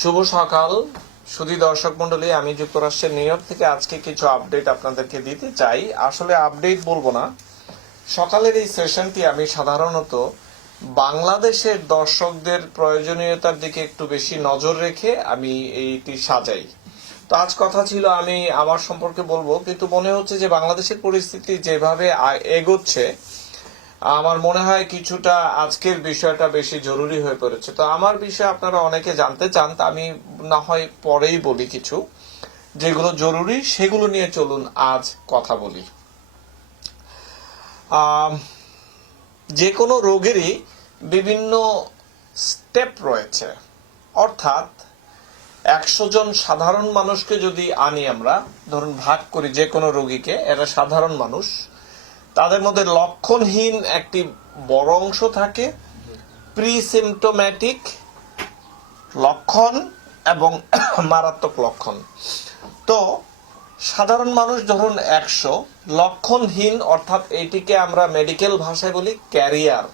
শুভ সকাল সুধী দর্শক মন্ডলী, আমি যুক্তরাষ্ট্রের নিউ ইয়র্ক থেকে আজকে কিছু আপডেট আপনাদেরকে দিতে চাই। আসলে আপডেট বলবো না, সকালের এই সেশনটি আমি সাধারণত বাংলাদেশের দর্শকদের প্রয়োজনীয়তার দিকে একটু বেশি নজর রেখে আমি এইটি সাজাই। তো আজ কথা ছিল আমি আমার সম্পর্কে বলবো, কিন্তু মনে হচ্ছে যে বাংলাদেশের পরিস্থিতি যেভাবে এগোচ্ছে আমার মনে হয় কিছুটা আজকের বিষয়টা বেশি জরুরি হয়ে পড়েছে। তো আমার বিষয়ে আপনারা অনেকে জানতে চান, তা আমি না হয় পরেই বলি, কিছু যেগুলো জরুরি সেগুলো নিয়ে চলুন আজ কথা বলি। যে কোনো রোগেরই বিভিন্ন স্টেপ রয়েছে, অর্থাৎ 100 জন সাধারণ মানুষকে যদি আনি আমরা, ধরুন ভাগ করি যে কোনো রোগীকে, এরা সাধারণ মানুষ, তাদের মধ্যে লক্ষণহীন একটি বড় অংশ থাকে, প্রি সিমটোম্যাটিক লক্ষণ এবং মারাত্মক লক্ষণ। তো সাধারণ মানুষ ধরুন 100, লক্ষণহীন অর্থাৎ এইটিকে আমরা মেডিকেল ভাষায় বলি ক্যারিয়ার।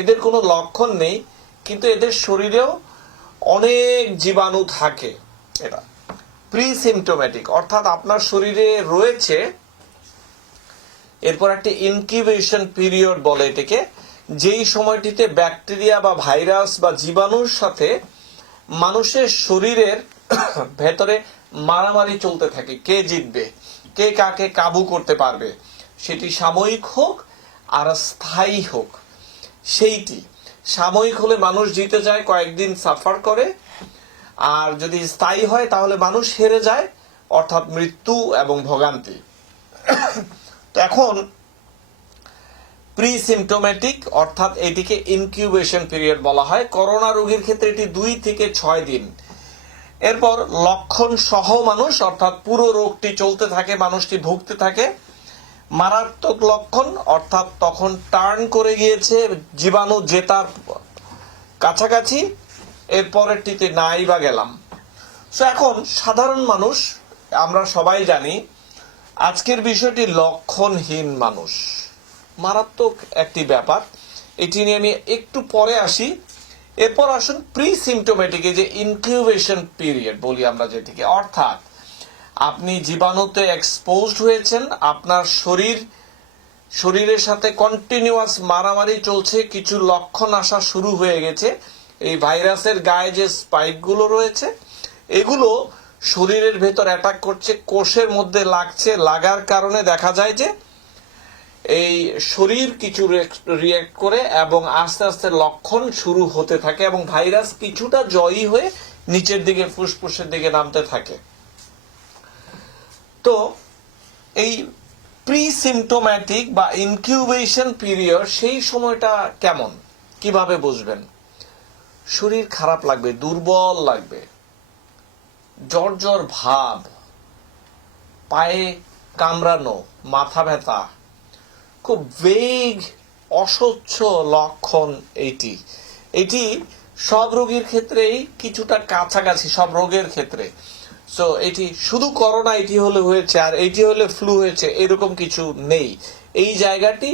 এদের কোনো লক্ষণ নেই, কিন্তু এদের শরীরেও অনেক জীবাণু থাকে। এটা প্রি সিমটোম্যাটিক অর্থাৎ আপনার শরীরে রয়েছে, এরপর একটি ইনকিউবেশন পিরিয়ড বলে এটাকে, যেই সময়টিতে ব্যাকটেরিয়া বা ভাইরাস বা জীবাণুর সাথে মানুষের শরীরের ভেতরে মারামারি চলতে থাকে, কে জিতবে, কে কাকে কাবু করতে পারবে, সেটি সাময়িক হোক আর স্থায়ী হোক। সেইটি সাময়িক হলে মানুষ জিতে যায়, কয়েকদিন সাফার করে, আর যদি স্থায়ী হয় তাহলে মানুষ হেরে যায়, অর্থাৎ মৃত্যু এবং ভোগান্তি। তো এখন প্রি সিমটোম্যাটিক অর্থাৎ এটিকে ইনকিউবেশন পিরিয়ড বলা হয়। করোনা রোগীর ক্ষেত্রে এটি 2 থেকে 6 দিন। এরপর লক্ষণ সহ মানুষ, অর্থাৎ পুরো রোগটি চলতে থাকে, মানুষটি ভুগতে থাকে। মারাত্মক লক্ষণ অর্থাৎ তখন টার্ন করে গিয়েছে, জীবাণু জেতার কাছাকাছি, এরপরেরটিতে নাই বা গেলাম। সো এখন সাধারণ মানুষ, আমরা সবাই জানি আজকের বিষয়টি লক্ষণহীন মানুষ, মারাত্মক একটি ব্যাপার। এটি নিয়ে আমি একটু পরে আসি। এরপর আসুন প্রি সিমটোম্যাটিকে, যে ইনকিউবেশন পিরিয়ড বলি আমরা যেটিকে, অর্থাৎ আপনি জীবাণুতে এক্সপোজড হয়েছেন, আপনার শরীরের সাথে কন্টিনিউয়াস মারামারি চলছে, কিছু লক্ষণ আসা শুরু হয়ে গেছে। এই ভাইরাসের গায়ে যে স্পাইকগুলো রয়েছে এগুলো শরীরের ভেতর অ্যাটাক করছে, কোষের মধ্যে লাগছে, লাগার কারণে দেখা যায় যে এই শরীর কিছু রিয়াক্ট করে এবং আস্তে আস্তে লক্ষণ শুরু হতে থাকে এবং ভাইরাস কিছুটা জয়ী হয়ে নিচের দিকে ফুসফুসের দিকে নামতে থাকে। তো এই প্রি সিমটোম্যাটিক বা ইনকিউবেশন পিরিয়ড, সেই সময়টা কেমন, কিভাবে বুঝবেন? শরীর খারাপ লাগবে, দুর্বল লাগবে, জ্বর জ্বর ভাব, পায়ে কামড়ানো, মাথা ব্যথা, খুব ভেগ অস্বচ্ছ লক্ষণ। এটি সব রোগীর ক্ষেত্রেই কিছুটা কাছাকাছি, সব রোগের ক্ষেত্রে। সো এটি শুধু করোনা এটি হলে হয়েছে আর এটি হলে ফ্লু হয়েছে এরকম কিছু নেই। এই জায়গাটি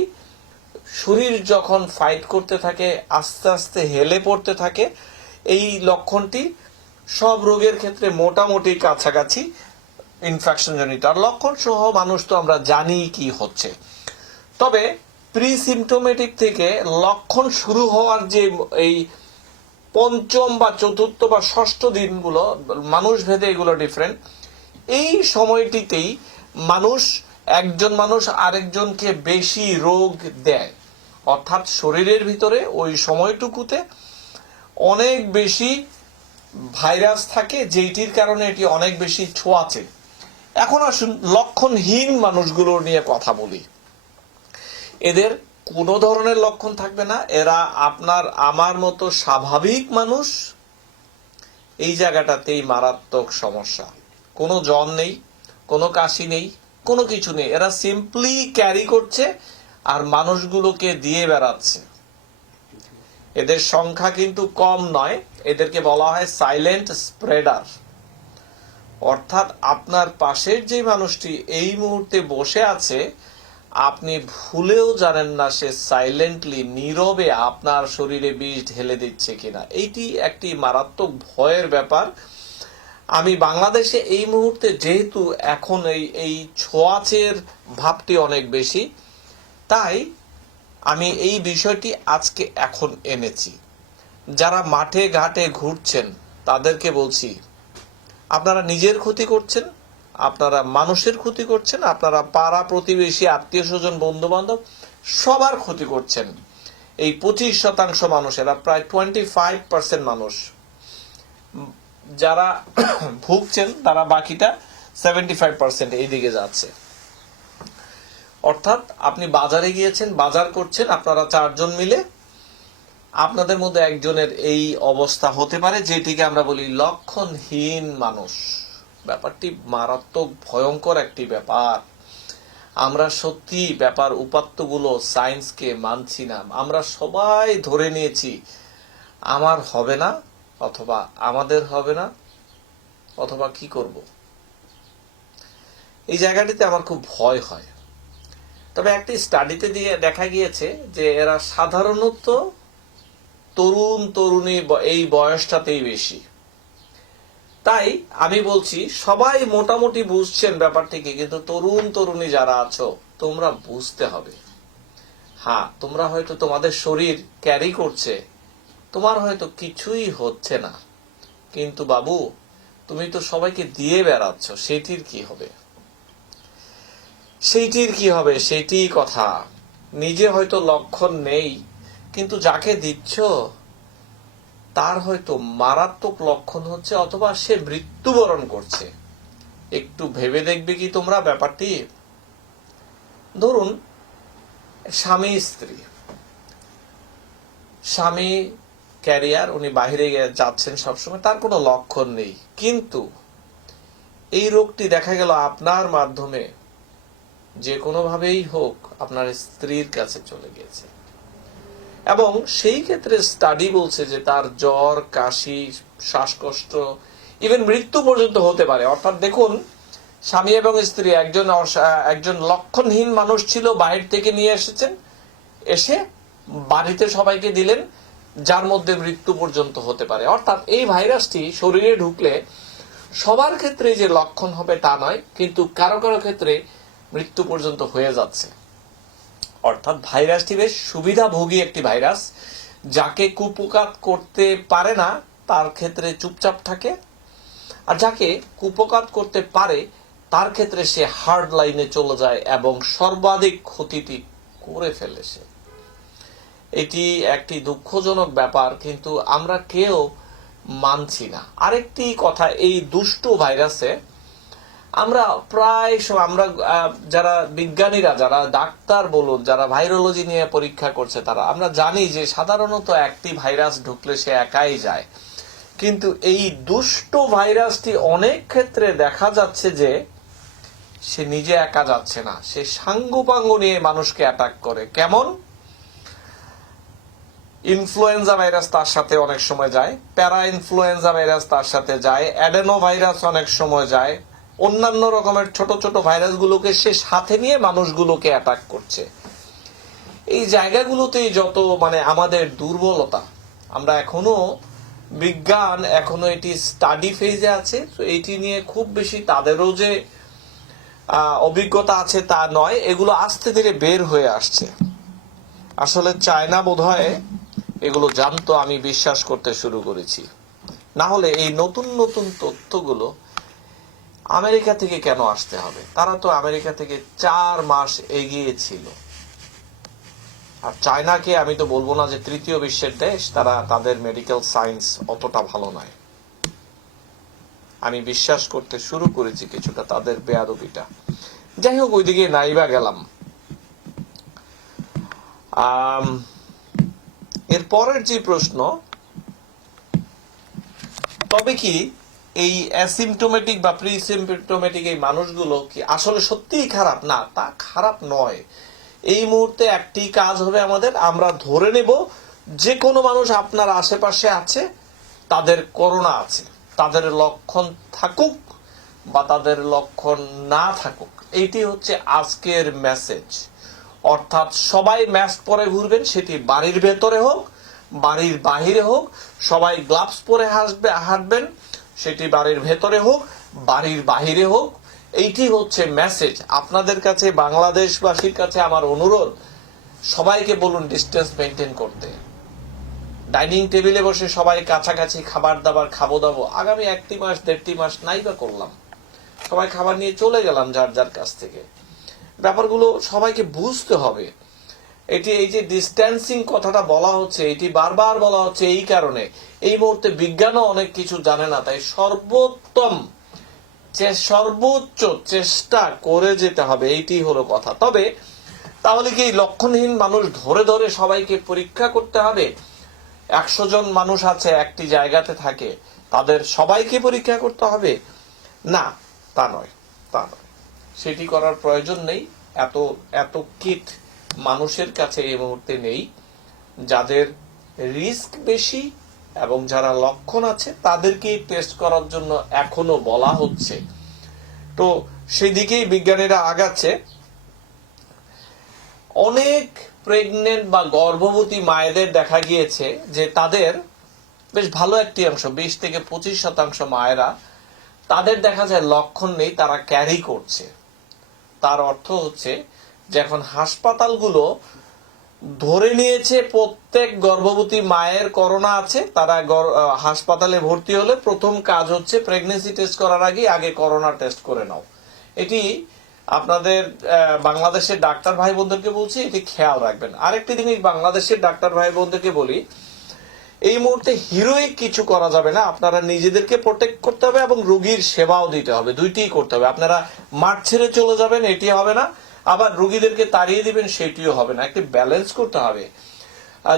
শরীর যখন ফাইট করতে থাকে, আস্তে আস্তে হেলে পড়তে থাকে, এই লক্ষণটি সব রোগের ক্ষেত্রে মোটামুটি কাছাকাছি ইনফেকশন জনিত। আর লক্ষণ সহ মানুষ তো আমরা জানি কি হচ্ছে। তবে প্রি সিমটোমেটিক থেকে লক্ষণ শুরু হওয়ার যে এই 5ম বা 4র্থ বা 6ষ্ঠ দিনগুলো, মানুষ ভেদে এগুলো ডিফারেন্ট। এই সময়টিতেই একজন মানুষ আরেকজনকে বেশি রোগ দেয়, অর্থাৎ শরীরের ভিতরে ওই সময়টুকুতে অনেক বেশি ভাইরাস থাকে, যেটির কারণে এটি অনেক বেশি ছোঁয়াচে। এখন আসুন লক্ষণহীন মানুষগুলোর নিয়ে কথা বলি। এদের কোনো ধরনের লক্ষণ থাকবে না, এরা আপনার আমার মতো স্বাভাবিক মানুষ। এই জায়গাটাতেই মারাত্মক সমস্যা। কোনো জ্বর নেই, কোনো কাশি নেই, কোনো কিছু নেই, এরা সিম্পলি ক্যারি করছে আর মানুষগুলোকে দিয়ে বেড়াচ্ছে। এদের সংখ্যা কিন্তু কম নয়, এদেরকে বলা হয় সাইলেন্ট স্প্রেডার। অর্থাৎ আপনার পাশের যে মানুষটি এই মুহূর্তে বসে আছে, আপনি ভুলেও জানেন না সে সাইলেন্টলি নীরবে আপনার শরীরে বিষ ঢেলে দিচ্ছে কিনা। এইটি একটি মারাত্মক ভয়ের ব্যাপার। আমি বাংলাদেশে এই মুহূর্তে যেহেতু এখন এই ছোঁয়াচের ভাবটি অনেক বেশি, তাই আমি এই বিষয়টি আজকে এখন এনেছি। যারা মাঠে ঘাটে ঘুরছেন তাদেরকে বলছি, আপনারা নিজের ক্ষতি করছেন, আপনারা মানুষের ক্ষতি করছেন, আপনারা পাড়া প্রতিবেশী আত্মীয় স্বজন বন্ধু বান্ধব সবার ক্ষতি করছেন। এই 25% মানুষেরা, প্রায় 25% মানুষ যারা ভুগছেন, তারা বাকিটা 75% এই দিকে যাচ্ছে। অর্থাৎ আপনি বাজারে গিয়েছেন, বাজার করছেন, আপনারা 4 জন মিলে, আপনাদের মধ্যে একজনের এই অবস্থা হতে পারে, যেটিকে আমরা বলি লক্ষণহীন মানুষ। ব্যাপারটি মারাত্মক ভয়ঙ্কর একটি ব্যাপার। আমরা সত্যি ব্যাপার উপাত্তগুলো সায়েন্সকে মানছি না। আমরা সবাই ধরে নিয়েছি আমার হবে না, অথবা আমাদের হবে না, অথবা কি করব। এই জায়গাটিতে আমার খুব ভয় হয়। তবে একটি স্টাডিতে দিয়ে দেখা গিয়েছে যে এরা সাধারণত তরুণ তরুণী এই বয়সটাতেই বেশি। তাই আমি বলছি, সবাই মোটামুটি বুঝছেন ব্যাপারটিকে, কিন্তু তরুণ তরুণী যারা আছো তোমরা বুঝতে হবে। হ্যাঁ, তোমরা হয়তো তোমাদের শরীর ক্যারি করছে, তোমার হয়তো কিছুই হচ্ছে না, কিন্তু বাবু তুমি তো সবাইকে দিয়ে বেড়াচ্ছ, সেটির কি হবে? সেইটির কি হবে? সেটি কথা। নিজে হয়তো লক্ষণ নেই, কিন্তু যাকে দিচ্ছ তার হয়তো মারাত্মক লক্ষণ হচ্ছে, অথবা সে মৃত্যুবরণ করছে। একটু ভেবে দেখবে কি তোমরা ব্যাপারটি? ধরুন স্বামী স্ত্রী, স্বামী ক্যারিয়ার, উনি বাহিরে যাচ্ছেন সবসময়, তার কোনো লক্ষণ নেই, কিন্তু এই রোগটি দেখা গেল আপনার মাধ্যমে যে কোনোভাবেই হোক আপনার স্ত্রীর কাছে চলে গেছে, এবং সেই ক্ষেত্রে স্টাডি বলছে যে তার জ্বর, কাশি, শ্বাসকষ্ট, ইভেন মৃত্যু পর্যন্ত হতে পারে। অর্থাৎ দেখুন, স্বামী এবং স্ত্রী, একজন লক্ষণহীন মানুষ ছিল, বাহির থেকে নিয়ে এসেছেন, এসে বাড়িতে সবাইকে দিলেন, যার মধ্যে মৃত্যু পর্যন্ত হতে পারে। অর্থাৎ এই ভাইরাসটি শরীরে ঢুকলে সবার ক্ষেত্রে যে লক্ষণ হবে তা নয়, কিন্তু কারো কারো ক্ষেত্রে মৃত্যু পর্যন্ত হয়ে যাচ্ছে। অর্থাৎ ভাইরাসটি বেশ সুবিধাভোগী একটি ভাইরাস। যাকে কুপকাত করতে পারে না তার ক্ষেত্রে চুপচাপ থাকে, আর যাকে কুপকাত করতে পারে তার ক্ষেত্রে সে হার্ড লাইনে চলে যায় এবং সর্বাধিক ক্ষতিটি করে ফেলে সে। এটি একটি দুঃখজনক ব্যাপার, কিন্তু আমরা কেউ মানছি না। আরেকটি কথা, এই দুষ্ট ভাইরাসে আমরা প্রায় আমরা যারা বিজ্ঞানীরা, যারা ডাক্তার বলুন, যারা ভাইরোলজি নিয়ে পরীক্ষা করছে, তারা আমরা জানি যে সাধারণত একটি ভাইরাস ঢুকলে সে একাই যায়, কিন্তু এই দুষ্ট ভাইরাসটি অনেক ক্ষেত্রে দেখা যাচ্ছে যে সে নিজে একা যাচ্ছে না, সে সাঙ্গপাঙ্গ নিয়ে মানুষকে অ্যাটাক করে। কেমন? ইনফ্লুয়েঞ্জা ভাইরাস তার সাথে অনেক সময় যায়, প্যারা ইনফ্লুয়েঞ্জা ভাইরাস তার সাথে যায়, অ্যাডেনো ভাইরাস অনেক সময় যায়, অন্যান্য রকমের ছোট ছোট ভাইরাসগুলোকে সে সাথে নিয়ে মানুষগুলোকে অ্যাটাক করছে। এই জায়গাগুলোতেই যত আমাদের দুর্বলতা, আমরা এখনো বিজ্ঞান এখনো এটি স্টাডি ফেজে আছে, তো এটি নিয়ে খুব বেশি তাদেরও যে অভিজ্ঞতা আছে তা নয়, এগুলো আস্তে ধীরে বের হয়ে আসছে। আসলে চায়না বোধহয় এগুলো জানতো, আমি বিশ্বাস করতে শুরু করেছি। না হলে এই নতুন নতুন তথ্যগুলো আমেরিকা থেকে কেন আসতে হবে? তারা তো আমেরিকা থেকে 4 মাস এগিয়ে ছিল। আর চায়নাকে আমি তো বলবো না যে তৃতীয় বিশ্বের দেশ, তারা তাদের মেডিকেল সায়েন্স অতটা ভালো নয়। আমি বিশ্বাস করতে শুরু করেছি কিছুটা তাদের বেয়াদবিটা। যাই হোক, ওইদিকে নাইবা গেলাম। এর পরের যে প্রশ্ন, তবে কি এই অ্যাসিম্পটোমেটিক বা প্রিসিম্পটোমেটিক এই মানুষগুলো কি আসলে সত্যিই খারাপ? না, তা খারাপ নয়। এই মুহূর্তে একটি কাজ হবে আমাদের, আমরা ধরে নেব যে কোনো মানুষ আপনার আশেপাশে আছে, তাদের করোনা আছে, তাদের লক্ষণ থাকুক বা তাদের লক্ষণ না থাকুক। এইটি হচ্ছে আজকের মেসেজ। অর্থাৎ সবাই মাস্ক পরে ঘুরবেন, সেটি বাড়ির ভেতরে হোক বাড়ির বাহিরে হোক, সবাই গ্লাভস পরে হাঁটবেন, সেটি বাড়ির ভেতরে হোক বাড়ির বাহিরে হোক। এইটি হচ্ছে মেসেজ আপনাদের কাছে, বাংলাদেশবাসীর কাছে আমার অনুরোধ, সবাইকে বলুন ডিস্টেন্স মেনটেন করতে। ডাইনিং টেবিলে বসে সবাই কাছাকাছি খাবার দাবার খাবো আগামী 1 মাস 1.5 মাস নাই বা করলাম, সবাই খাবার নিয়ে চলে গেলাম যার যার কাছ থেকে। ব্যাপারগুলো সবাইকে বুঝতে হবে। এই যে ডিস্টেন্সিং কথাটা বলা হচ্ছে, এটি বারবার বলা হচ্ছে এই কারণে, এই মুহূর্তে বিজ্ঞানও অনেক কিছু জানে না, তাই সর্বোচ্চ চেষ্টা করে যেতে হবে, এইটি হলো কথা। তবে তাহলে কি লক্ষণহীন মানুষ ধরে ধরে সবাইকে পরীক্ষা করতে হবে? 100 জন মানুষ আছে একটি জায়গাতে থাকে, তাদের সবাইকে পরীক্ষা করতে হবে? না, তা নয়। সেটি করার প্রয়োজন নেই। এত কিট মানুষের কাছে এই মুহূর্তে নেই। যাদের রিস্ক বেশি এবং যারা লক্ষণ আছে তাদেরকেই টেস্ট করার জন্য এখনো বলা হচ্ছে। তো সেদিকেই বিজ্ঞানীরা আগাচ্ছে। অনেক প্রেগনেন্ট বা গর্ভবতী মায়েদের দেখা গিয়েছে যে তাদের বেশ ভালো একটি অংশ, 20-25% মায়েরা, তাদের দেখা যায় লক্ষণ নেই, তারা ক্যারি করছে। তার অর্থ হচ্ছে যে এখন হাসপাতালগুলো ধরে নিয়েছে প্রত্যেক গর্ভবতী মায়ের করোনা আছে, তারা হাসপাতালে ভর্তি হলে প্রথম কাজ হচ্ছে প্রেগন্যান্সি টেস্ট করার আগে করোনা টেস্ট করে নাও। এটি আপনাদের বাংলাদেশের ডাক্তার ভাই বোনদেরকে বলছি, এটি খেয়াল রাখবেন। আরেকটি জিনিস বাংলাদেশের ডাক্তার ভাই বোনদেরকে বলি, এই মুহূর্তে হিরোইক কিছু করা যাবে না। আপনারা নিজেদেরকে প্রোটেক্ট করতে হবে এবং রোগীর সেবাও দিতে হবে, দুইটিই করতে হবে। আপনারা মাঠ ছেড়ে চলে যাবেন, এটি হবে না, আবার রোগীদেরকে তাড়িয়ে দিবেন, সেটিও হবে না। একটি ব্যালেন্স করতে হবে।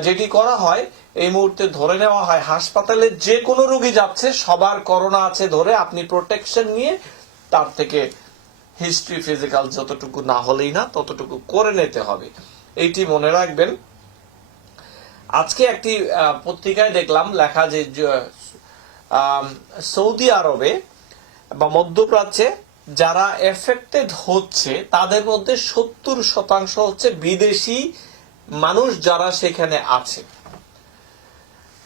যেটি করা হয় এই মুহূর্তে ধরে নেওয়া হয় হাসপাতালে যে কোনো রোগী যাচ্ছে সবার করোনা আছে ধরে আপনি প্রোটেকশন নিয়ে তার থেকে হিস্ট্রি ফিজিক্যাল যতটুকু না হলেই না ততটুকু করে নিতে হবে, এইটি মনে রাখবেন। আজকে একটি পত্রিকায় দেখলাম লেখা যে সৌদি আরবে বা মধ্যপ্রাচ্যে যারা এফেক্টেড হচ্ছে তাদের মধ্যে 70% হচ্ছে বিদেশি মানুষ যারা সেখানে আছে।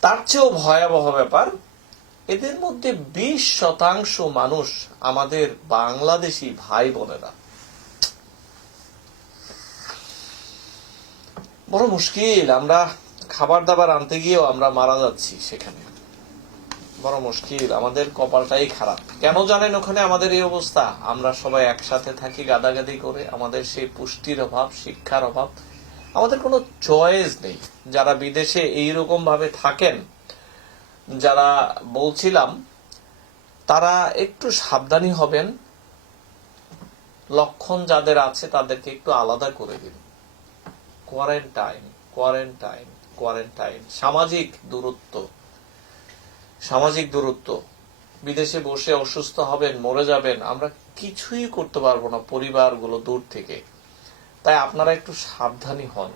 তার চেয়েও ভয়াবহ ব্যাপার, এদের মধ্যে 20% মানুষ আমাদের বাংলাদেশি ভাই বোনেরা। বড় মুশকিল, আমরা খাবার দাবার আনতে গিয়েও আমরা মারা যাচ্ছি সেখানে, বড় মুশকিল। আমাদের কপালটাই খারাপ। কেন জানেন ওখানে আমাদের এই অবস্থা? আমরা সবাই একসাথে থাকি গাদাগাদি করে, আমাদের সেই পুষ্টির অভাব, শিক্ষার অভাব, আমাদের কোনো চয়েস নেই। যারা বিদেশে এইরকম ভাবে থাকেন, যারা বলছিলাম, তারা একটু সাবধানী হবেন। লক্ষণ যাদের আছে তাদেরকে একটু আলাদা করে দিন। কোয়ারেন্টাইন, সামাজিক দূরত্ব। বিদেশে বসে অসুস্থ হবেন, মরে যাবেন, আমরা কিছুই করতে পারবো না পরিবারগুলো দূর থেকে। তাই আপনারা একটু সাবধানী হন।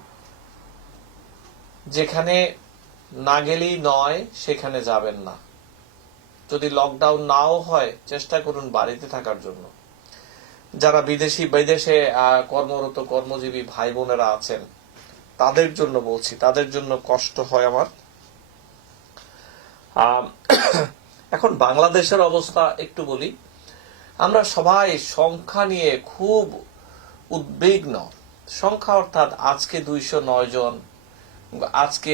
যেখানে না গেলেই নয় সেখানে যাবেন না। যদি লকডাউন নাও হয় চেষ্টা করুন বাড়িতে থাকার জন্য। যারা বিদেশে কর্মরত কর্মজীবী ভাই বোনেরা আছেন তাদের জন্য বলছি, তাদের জন্য কষ্ট হয় আমার। এখন বাংলাদেশের অবস্থা একটু বলি। আমরা সবাই সংখ্যা নিয়ে খুব উদ্বিগ্ন। সংখ্যা অর্থাৎ আজকে 209 জন, আজকে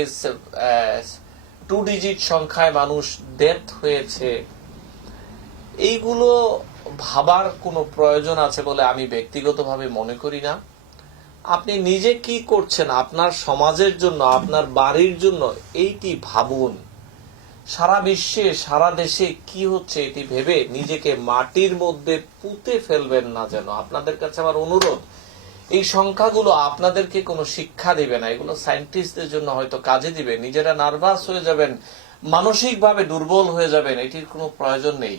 2 ডিজিট সংখ্যায় মানুষ ডেথ হয়েছে, এইগুলো ভাবার কোনো প্রয়োজন আছে বলে আমি ব্যক্তিগতভাবে মনে করি না। আপনি নিজে কি করছেন আপনার সমাজের জন্য, আপনার বাড়ির জন্য, এইটি ভাবুন। সারা বিশ্বে সারা দেশে কি হচ্ছে এটি ভেবে নিজেকে মাটির মধ্যে পুঁতে ফেলবেন না যেন। আপনাদের কাছে আমার অনুরোধ, এই সংখ্যাগুলো আপনাদেরকে কোনো শিক্ষা দিবে না, এগুলো সায়েন্টিস্টদের জন্য হয়তো কাজে দিবে। নিজেরা নার্ভাস হয়ে যাবেন, মানসিকভাবে দুর্বল হয়ে যাবেন, এটির কোনো প্রয়োজন নেই।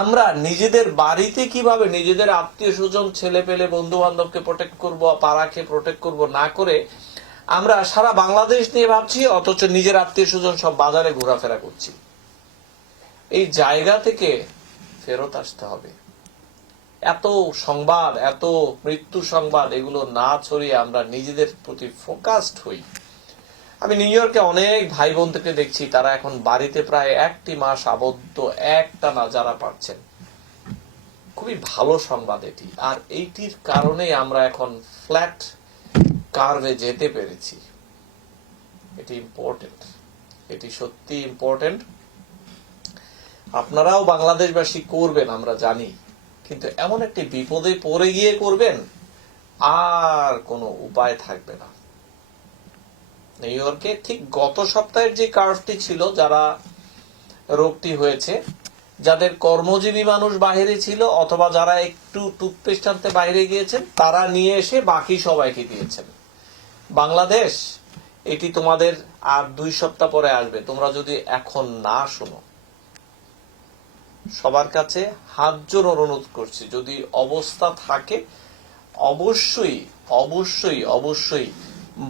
আমরা নিজেদের বাড়িতে কিভাবে নিজেদের আত্মীয় স্বজন, ছেলে পেলে, বন্ধু বান্ধবকে প্রোটেক্ট করবো, পাড়াকে প্রোটেক্ট করবো না করে আমরা সারা বাংলাদেশ নিয়ে ভাবছি, অথচ নিজের আত্মীয় স্বজন সব বাজারে ঘোরাফেরা করছি। এই জায়গা থেকে ফেরত আসতে হবে। এত সংবাদ, এত মৃত্যু সংবাদ, এগুলো না ছড়িয়ে আমরা নিজেদের প্রতি ফোকাসড হই। আমি নিউ ইয়র্কে অনেক ভাই বোনদেরকে দেখছি, তারা এখন বাড়িতে প্রায় 1টি মাস আবদ্ধ, একটানা যারা পারছেন। খুবই ভালো সংবাদ এটি। আর এইটির কারণেই আমরা এখন ফ্ল্যাট কার্ভে যেতে পেরেছি। এটি ইম্পর্টেন্ট, এটি সত্যি ইম্পর্টেন্ট। আপনারাও বাংলাদেশবাসী করবেন আমরা জানি, কিন্তু এমন একটি বিপদে পড়ে গিয়ে করবেন, আর কোনো উপায় থাকবে না। নিউ ইয়র্কে ঠিক গত সপ্তাহের যে কার্ভটি ছিল, যারা রোগটি হয়েছে, যাদের কর্মজীবী মানুষ বাইরে ছিল অথবা যারা একটু টুথপেস্ট আনতে বাইরে গিয়েছেন, তারা নিয়ে এসে বাকি সবাইকে দিয়েছেন। বাংলাদেশ, এটি তোমাদের আর 2 সপ্তাহ পরে আসবে। তোমরা যদি এখন না শোনো, সবার কাছে হাত জোড় অনুরোধ করছি, যদি অবস্থা থাকে অবশ্যই অবশ্যই অবশ্যই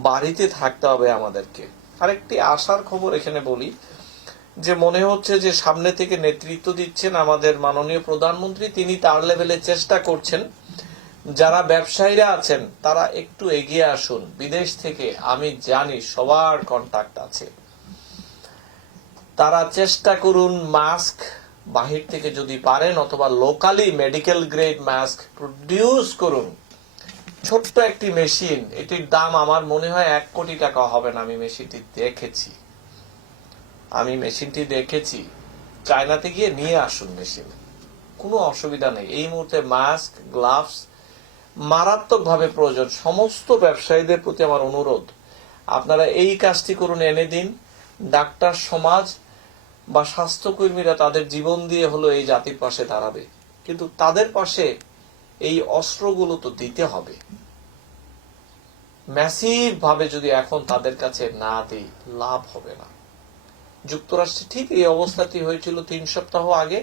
বাড়িতে থাকতে হবে আমাদেরকে। আরেকটি আশার খবর এখানে বলি, যে মনে হচ্ছে যে সামনে থেকে নেতৃত্ব দিচ্ছেন আমাদের মাননীয় প্রধানমন্ত্রী, তিনি তার লেভেলে চেষ্টা করছেন। যারা ব্যবসায়ীরা আছেন তারা একটু এগিয়ে আসুন। বিদেশ থেকে আমি জানি সবার কন্টাক্ট আছে, তারা চেষ্টা করুন মাস্ক বাহির থেকে যদি পারেন, অথবা locally medical grade mask produce করুন। ছোট্ট একটি মেশিন, এটির দাম আমার মনে হয় 1 কোটি টাকা হবে না। আমি মেশিনটি দেখেছি। চায়নাতে গিয়ে নিয়ে আসুন মেশিন, কোনো অসুবিধা নেই। এই মুহূর্তে মাস্ক, গ্লাভস মারাত্মকভাবে প্রয়োজন। সমস্ত ব্যবসায়ীদের প্রতি আমার অনুরোধ, আপনারা এই কাজটি করুন, এনে দিন। ডাক্তার সমাজ বা স্বাস্থ্যকর্মীরা তাদের জীবন দিয়ে হলো এই জাতির পাশে দাঁড়াবে, কিন্তু তাদের পাশে এই অস্ত্রগুলো তো দিতে হবে। ম্যাসিভ ভাবে যদি এখন তাদের কাছে না দিই, লাভ হবে না। যুক্তরাষ্ট্রে ঠিক এই অবস্থাটি হয়েছিল 3 সপ্তাহ আগে।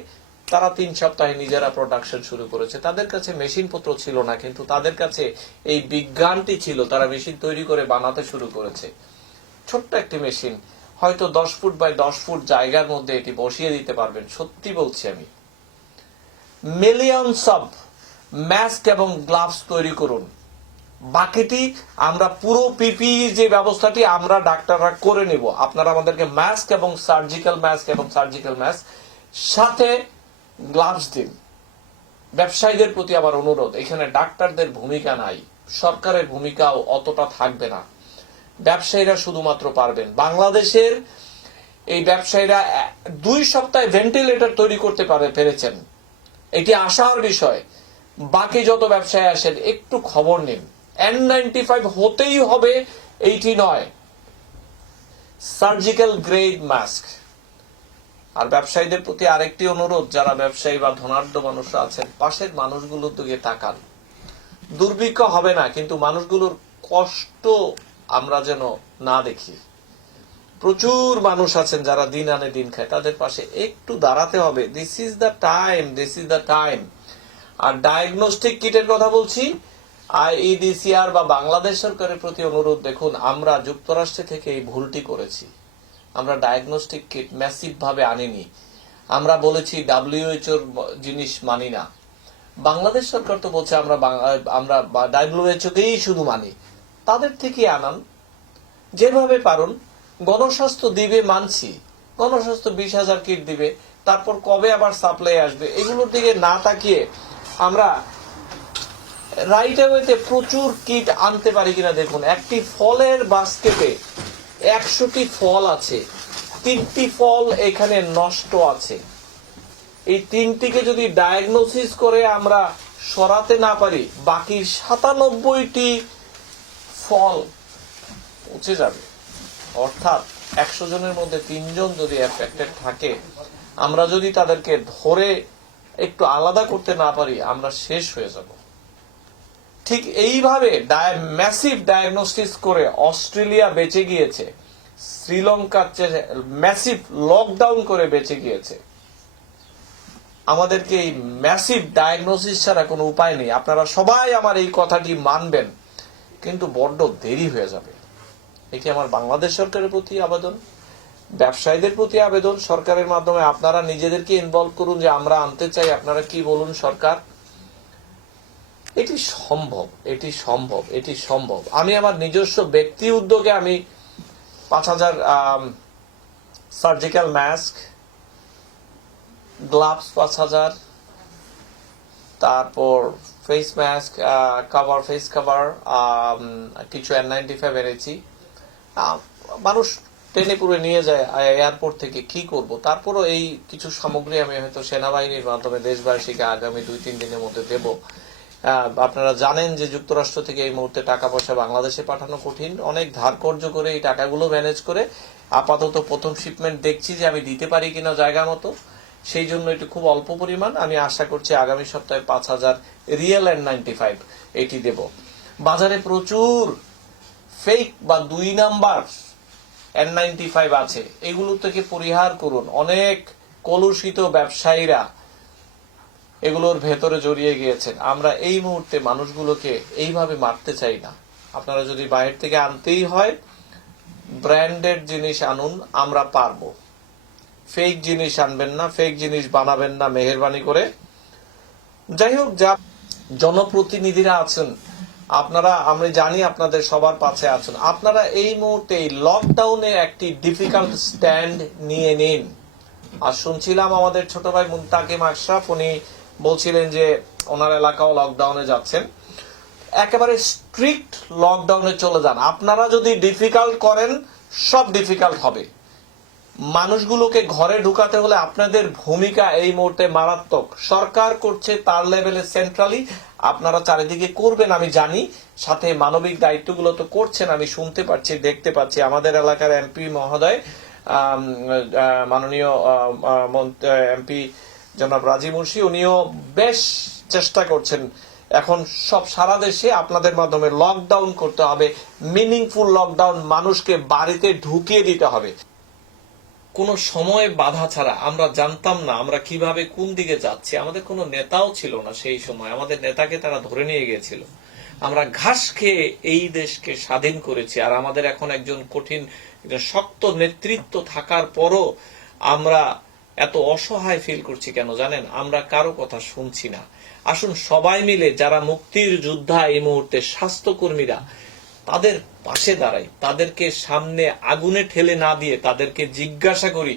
তারা 3 সপ্তাহে নিজেরা প্রোডাকশন শুরু করেছে। তাদের কাছে মেশিন পত্র ছিল না, কিন্তু তাদের কাছে এই বিজ্ঞানটি ছিল। তারা মেশিন তৈরি করে বানাতে শুরু করেছে। ছোট্ট একটি মেশিন, হয়তো 10 ফুট বাই 10 ফুট জায়গার মধ্যে এটি বসিয়ে দিতে পারবেন। সত্যি বলছি আমি। মিলিয়নস অফ মাস্ক এবং গ্লাভস তৈরি করুন। বাকিটি আমরা পুরো পিপি যে ব্যবস্থাটি আমরা ডাক্তাররা করে নেব। আপনারা আমাদেরকে মাস্ক এবং সার্জিক্যাল মাস্ক সাথে গ্লাভস দিন। ব্যবসায়ীদের প্রতি আমার অনুরোধ, এখানে ডাক্তারদের ভূমিকা নাই, সরকারের ভূমিকাও অতটা থাকবে না। ব্যবসায়ীরা শুধুমাত্র পারবেন। বাংলাদেশের এই ব্যবসায়ীরা 2 সপ্তাহে ভেন্টিলেটর তৈরি করতে পেরেছেন। এটি আশার বিষয়। বাকি যত ব্যবসায়ী আসেন একটু খবর নিন। N95 হতেই হবে, এইটি নয়, সার্জিক্যাল গ্রেড মাস্ক। আর ব্যবসায়ীদের প্রতি আরেকটি অনুরোধ, যারা ব্যবসায়ী বা ধনাঢ্য মানুষরা আছেন, পাশের মানুষগুলোর দিকে তাকান। দুর্ভিক্ষ হবে না, কিন্তু মানুষগুলোর কষ্ট আমরা যেন না দেখি। প্রচুর মানুষ আছেন যারা দিন আনে দিন খায়, তাদের পাশে একটু দাঁড়াতে হবে। This is the time. আর ডায়াগনস্টিক কিটের কথা বলছি, IEDCR বা বাংলাদেশ সরকারের প্রতি অনুরোধ, দেখুন আমরা যুক্তরাষ্ট্র থেকে এই ভুলটি করেছি। আমরা ডায়াগনস্টিক কিট ম্যাসিভ ভাবে আনিনি। আমরা বলেছি WHO জিনিস মানি না। বাংলাদেশ সরকার তো বলছে আমরা WHO কেই শুধু মানি। তাদের থেকে আনান যেভাবে পারুন। গণস্বাস্থ্য দিবে মানছি, গণস্বাস্থ্য 20,000 কিট দিবে, তারপর কবে আবার সাপ্লাই আসবে এগুলোর দিকে না তাকিয়ে আমরা রাইট ওয়েতে প্রচুর কিট আনতে পারি কিনা দেখুন। একটি ফলের বাস্কেটে 100টি ফল আছে, 3টি ফল এখানে নষ্ট আছে। এই 3টিকে যদি ডায়াগনোসিস করে আমরা সরাতে না পারি, বাকি 97টি ফল পচে যাবে। অর্থাৎ 100 জনের মধ্যে 3 জন যদি এফেক্টেড থাকে, আমরা যদি তাদেরকে ধরে একটু আলাদা করতে না পারি, আমরা শেষ হয়ে যাব। ঠিক এইভাবে ম্যাসিভ ডায়াগনোসিস করে অস্ট্রেলিয়া বেঁচে গিয়েছে, শ্রীলঙ্কার ম্যাসিভ লকডাউন করে বেঁচে গিয়েছে। আমাদেরকে এই ম্যাসিভ ডায়াগনোসিস ছাড়া কোনো উপায় নেই। আপনারা সবাই আমার এই কথাটি মানবেন, কিন্তু বড্ড দেরি হয়ে যাবে। এটি আমার বাংলাদেশ সরকারের প্রতি আবেদন, ব্যবসায়ীদের প্রতি আবেদন। সরকারের মাধ্যমে আপনারা নিজেদেরকে ইনভলভ করুন, যে আমরা আনতে চাই, আপনারা কি বলুন সরকার। এটি সম্ভব, এটি সম্ভব, এটি সম্ভব। আমি আমার নিজস্ব ব্যক্তি উদ্যোগে আমি 5,000 সার্জিক্যাল মাস্ক, গ্লাভস 5,000, তারপর face mask cover, face cover, কিছু N95 এনেছি। মানুষ টেনে পুরে নিয়ে যায় এয়ারপোর্ট থেকে, কি করব। তারপরও এই কিছু সামগ্রী আমি হয়তো সেনাবাহিনীর মাধ্যমে দেশবাসীকে আগামী 2-3 দিনের মধ্যে দেব। আপনারা জানেন যে যুক্তরাষ্ট্র থেকে এই মুহূর্তে টাকা পয়সা বাংলাদেশে পাঠানো কঠিন, অনেক ধার কর্জ করে এই টাকাগুলো ম্যানেজ করে আপাতত প্রথম শিপমেন্ট দেখছি যে আমি দিতে পারি কিনা জায়গা মতো। সেই জন্য এটি খুব অল্প পরিমাণ, আমি আশা করছি আগামী সপ্তাহে 5,000 রিয়েল N95 এটি দেব। বাজারে প্রচুর ফেক বা 2 নাম্বার N95 আছে, এগুলো থেকে পরিহার করুন। অনেক কলুষিত ব্যবসায়ীরা এগুলোর ভেতরে জড়িয়ে গিয়েছেন। আমরা এই মুহূর্তে মানুষগুলোকে এইভাবে মারতে চাই না। আপনারা যদি বাইরে থেকে আনতেই হয়, ব্র্যান্ডেড জিনিস আনুন, আমরা পারবো। ফেক জিনিস আনবেন না, ফেক জিনিস বানাবেন না মেহেরবানি করে। যাই হোক, যা জনপ্রতিনিধিরা আছেন আপনারা, আমি জানি আপনাদের সবার পাশে আছেন। আপনারা এই মুহূর্তে এই লকডাউনে একটি ডিফিকাল্ট স্ট্যান্ড নিয়ে নিন। আর শুনছিলাম আমাদের ছোট ভাই মুনতাকিম আশরাফ, উনি বলছিলেন যে ওনার এলাকাও লকডাউনে যাচ্ছেন। একেবারে স্ট্রিক্ট লকডাউনে চলে যান। আপনারা যদি ডিফিকাল্ট করেন, সব ডিফিকাল্ট হবে। মানুষগুলোকে ঘরে ঢুকাতে হলে আপনাদের ভূমিকা এই মুহূর্তে মারাত্মক। সরকার করছে তার লেভেলে সেন্ট্রালি, আপনারা চারিদিকে করবেন আমি জানি, সাথে মানবিক দায়িত্বগুলো তো করছেন, আমি শুনতে পাচ্ছি, দেখতে পাচ্ছি। আমাদের এলাকার এমপি মহোদয়, মাননীয় এমপি জনাব রাজী মুর্শি, উনিও বেশ চেষ্টা করছেন। এখন সব সারা দেশে আপনাদের মাধ্যমে লকডাউন করতে হবে, মিনিংফুল লকডাউন, মানুষকে বাড়িতে ঢুকিয়ে দিতে হবে। কোনো সময় বাধা ছাড়া। আমরা জানতাম না আমরা কিভাবে কোন দিকে যাচ্ছি, আমাদের কোনো নেতাও ছিল না সেই সময়, আমাদের নেতাকে তারা ধরে নিয়ে গিয়েছিল। আমরা ঘাস খেয়ে এই দেশকে স্বাধীন করেছি। আর আমাদের এখন একজন কঠিন শক্ত নেতৃত্ব থাকার পরও আমরা এত অসহায় ফিল করছি কেন জানেন? আমরা কারো কথা শুনছি না। আসুন সবাই মিলে, যারা মুক্তির যোদ্ধা এই মুহূর্তে, স্বাস্থ্যকর্মীরা, তাদের পাশে দাঁড়াই, তাদেরকে সামনে আগুনে ঠেলে না দিয়ে তাদেরকে জিজ্ঞাসা করি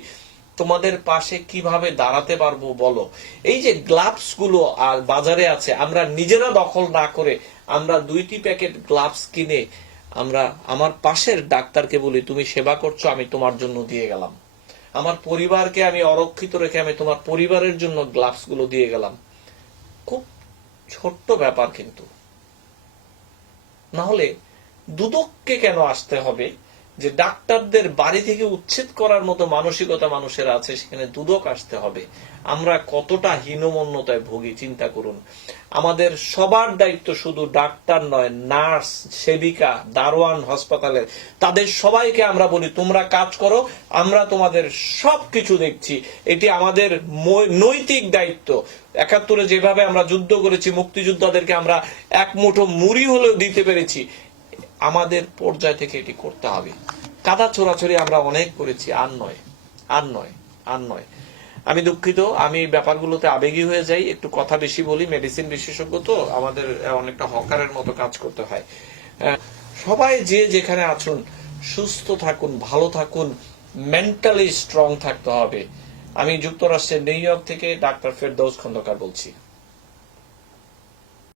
তোমাদের পাশে কিভাবে দাঁড়াতে পারবো বলো। এই যে গ্লাভস গুলো আর বাজারে আছে, আমরা নিজেরা দখল না করে আমরা 2টি প্যাকেট গ্লাভস কিনে আমরা আমার পাশের ডাক্তারকে বলি তুমি সেবা করছো, আমি তোমার জন্য দিয়ে গেলাম। আমার পরিবারকে আমি অরক্ষিত রেখে আমি তোমার পরিবারের জন্য গ্লাভস গুলো দিয়ে গেলাম। খুব ছোট্ট ব্যাপার, কিন্তু না হলে দুদককে কেন আসতে হবে যে ডাক্তারদের বাড়ি থেকে উচ্ছেদ করার মতো মানসিকতা মানুষের আছে, সেখানে দুদক আসতে হবে? আমরা কতটা হীনমন্যতায় ভুগি চিন্তা করুন। আমাদের সবার দায়িত্ব শুধু ডাক্তার নয়, নার্স, সেবিকা, দারোয়ান হাসপাতালের, তাদের সবাইকে আমরা বলি তোমরা কাজ করো, আমরা তোমাদের সবকিছু দেখছি। এটি আমাদের নৈতিক দায়িত্ব। 71-এ যেভাবে আমরা যুদ্ধ করেছি, মুক্তিযোদ্ধাদেরকে আমরা এক মুঠো মুড়ি হলেও দিতে পেরেছি, আমাদের পর্যায় থেকে এটি করতে হবে। কাদা ছোড়াছড়ি আমরা অনেক করেছি, আর নয়, আর নয়, আর নয়। আমি দুঃখিত, আমি ব্যাপারগুলোতে আবেগী হয়ে যাই, একটু কথা বেশি বলি। মেডিসিন বিশেষজ্ঞ তো, আমাদের অনেকটা হকারের মতো কাজ করতে হয়। সবাই যে যেখানে আছেন সুস্থ থাকুন, ভালো থাকুন, মেন্টালি স্ট্রং থাকতে হবে। আমি যুক্তরাষ্ট্রের নিউ ইয়র্ক থেকে ডাক্তার ফেরদৌস খন্দকার বলছি।